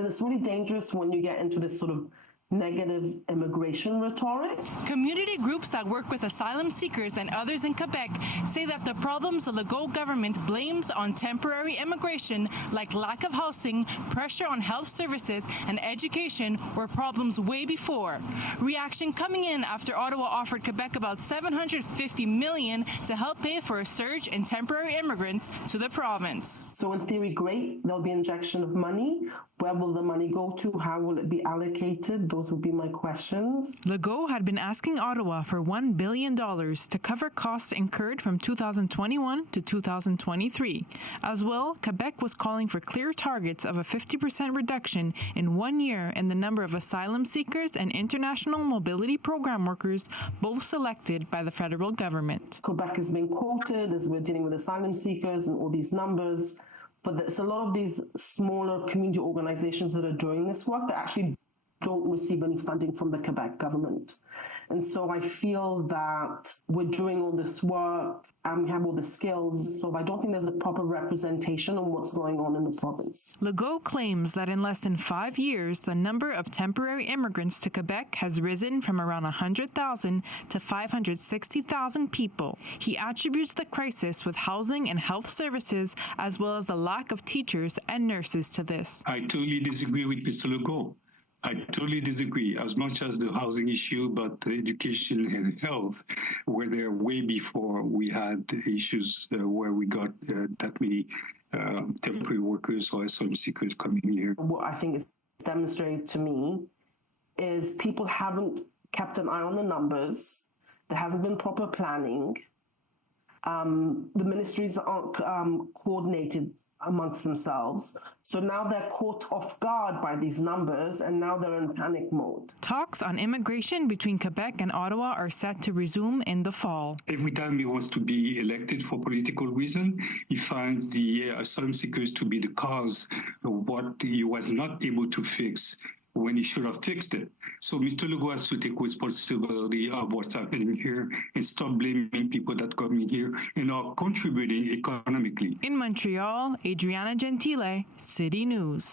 because it's really dangerous when you get into this sort of negative immigration rhetoric. Community groups that work with asylum seekers and others in Quebec say that the problems the Legault government blames on temporary immigration, like lack of housing, pressure on health services, and education, were problems way before. Reaction coming in after Ottawa offered Quebec about $750 million to help pay for a surge in temporary immigrants to the province. So in theory, great, there'll be injection of money. Where will the money go to? How will it be allocated? Those would be my questions. Legault had been asking Ottawa for $1 billion to cover costs incurred from 2021 to 2023. As well, Quebec was calling for clear targets of a 50% reduction in 1 year in the number of asylum seekers and international mobility program workers, both selected by the federal government. Quebec is being quoted as we're dealing with asylum seekers and all these numbers. But there's a lot of these smaller community organizations that are doing this work that actually don't receive any funding from the Quebec government. And so I feel that we're doing all this work and we have all the skills, so I don't think there's a proper representation on what's going on in the province. Legault claims that in less than 5 years, the number of temporary immigrants to Quebec has risen from around 100,000 to 560,000 people. He attributes the crisis with housing and health services, as well as the lack of teachers and nurses, to this. I totally disagree with Mr. Legault. I totally disagree. As much as the housing issue, but the education and health were there way before we had issues where we got that many temporary workers or asylum seekers coming here. What I think is demonstrated to me is people haven't kept an eye on the numbers. There hasn't been proper planning. The ministries aren't coordinated amongst themselves. So now they're caught off guard by these numbers and now they're in panic mode. Talks on immigration between Quebec and Ottawa are set to resume in the fall. Every time he wants to be elected for political reason, he finds the asylum seekers to be the cause of what he was not able to fix when he should have fixed it. So Mr. Legault has to take responsibility of what's happening here and stop blaming people that come in here and are contributing economically. In Montreal, Adriana Gentile, City News.